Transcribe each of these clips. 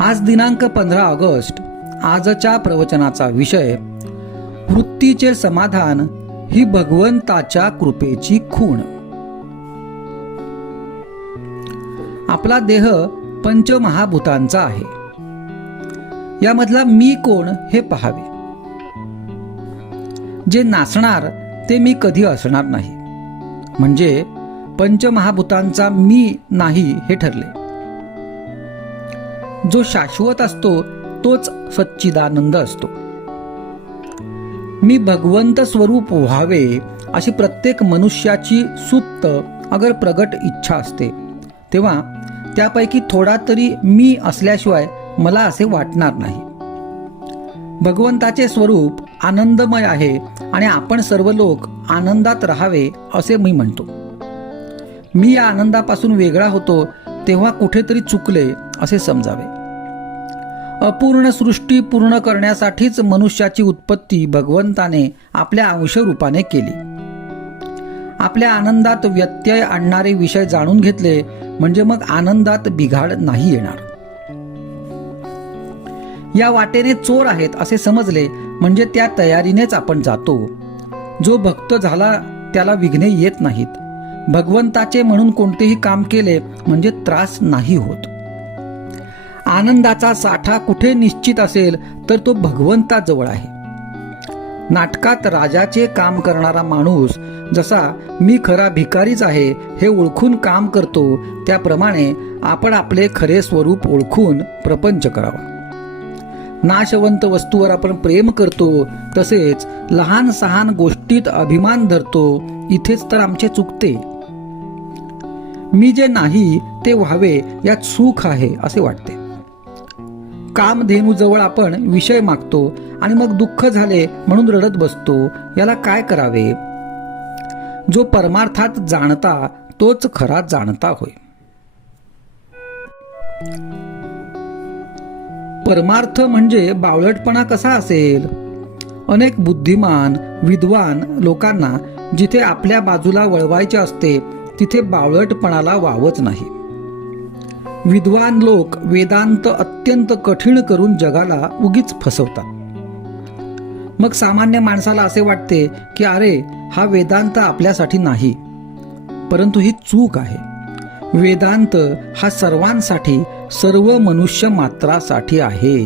आज दिनांक 15 ऑगस्ट. आजच्या प्रवचनाचा विषय वृत्तीचे समाधान ही भगवंताच्या कृपेची खूण. आपला देह पंचमहाभूतांचा आहे. यामधला मी कोण हे पहावे. जे नासणार ते मी कधी असणार नाही, म्हणजे पंचमहाभूतांचा मी नाही हे ठरले. जो शाश्वत असतो तोच सच्चिदानंद असतो. मी भगवंत स्वरूप व्हावे अशी प्रत्येक मनुष्याची सुप्त अगर प्रगट इच्छा असते, तेव्हा त्यापैकी थोडा तरी मी असल्याशिवाय मला असे वाटणार नाही. भगवंताचे स्वरूप आनंदमय आहे आणि आपण सर्व लोक आनंदात राहावे असे मी म्हणतो. मी या आनंदापासून वेगळा होतो तेव्हा कुठेतरी चुकले असे समजावे. अपूर्ण सृष्टी पूर्ण करण्यासाठीच मनुष्याची उत्पत्ती भगवंताने आपल्या अंशरूपाने केली. आपल्या आनंदात व्यत्यय आणणारे विषय जाणून घेतले म्हणजे मग आनंदात बिघाड नाही येणार. या वाटेने चोर आहेत असे समजले म्हणजे त्या तयारीनेच आपण जातो. जो भक्त झाला त्याला विघ्ने येत नाहीत. भगवंताचे म्हणून कोणतेही काम केले म्हणजे त्रास नाही होत. आनंदाचा साठा कुठे निश्चित असेल तर तो भगवंताजवळ आहे. नाटकात राजाचे काम करणारा माणूस जसा मी खरा भिकारीच आहे हे ओळखून काम करतो, त्याप्रमाणे आपण आपले खरे स्वरूप ओळखून प्रपंच करावा. नाशवंत वस्तूवर आपण प्रेम करतो, तसेच लहान सहान गोष्टीत अभिमान धरतो. इथेच तर आमचे चुकते. मी जे नाही ते व्हावे यात सुख आहे असे वाटते. कामधेनूजवळ आपण विषय मागतो आणि मग दुःख झाले म्हणून रडत बसतो. याला काय करावे? जो परमार्थात जाणता तोच खरा जाणता होय. परमार्थ म्हणजे बावळटपणा कसा असेल? अनेक बुद्धिमान विद्वान लोकांना जिथे आपल्या बाजूला वळवायचे असते तिथे बावळटपणाला वावच नाही. विद्वान लोक वेदांत अत्यंत कठीण करून जगाला उगीच फसवतात. मग सामान्य माणसाला असे वाटते की अरे हा वेदांत आपल्यासाठी नाही, परंतु ही चूक आहे. वेदांत हा सर्वांसाठी, सर्व मनुष्य मात्रासाठी आहे.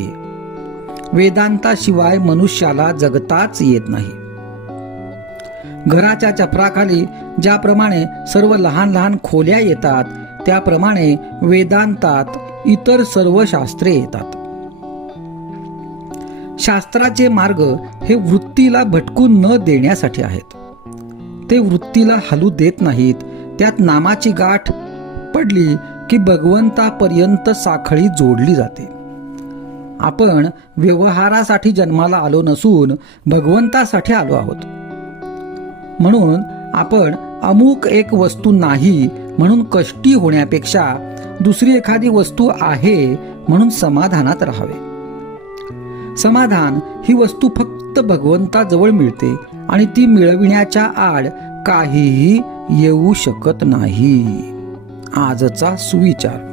वेदांताशिवाय मनुष्याला जगताच येत नाही. घराच्या छपराखाली ज्याप्रमाणे सर्व लहान लहान खोल्या येतात, त्याप्रमाणे वेदांतात इतर सर्व शास्त्रे येतात. शास्त्राचे मार्ग हे वृत्तीला भटकून न देण्यासाठी आहेत. ते वृत्तीला हलू देत नाहीत. त्यात नामाची गाठ पडली की भगवंतापर्यंत साखळी जोडली जाते. आपण व्यवहारासाठी जन्माला आलो नसून भगवंतासाठी आलो आहोत. म्हणून आपण अमुक एक वस्तू नाही म्हणून कष्टी होण्यापेक्षा दुसरी एखादी वस्तू आहे म्हणून समाधानात राहावे. समाधान ही वस्तू फक्त भगवंताजवळ मिळते आणि ती मिळविण्याच्या आड काहीही येऊ शकत नाही. आजचा सुविचार.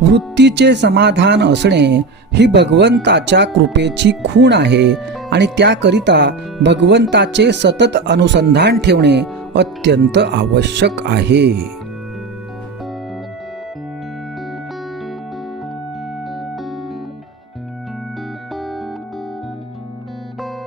वृत्तीचे समाधान असणे ही भगवंताच्या कृपेची खूण आहे आणि त्याकरिता भगवंताचे सतत अनुसंधान ठेवणे अत्यंत आवश्यक आहे.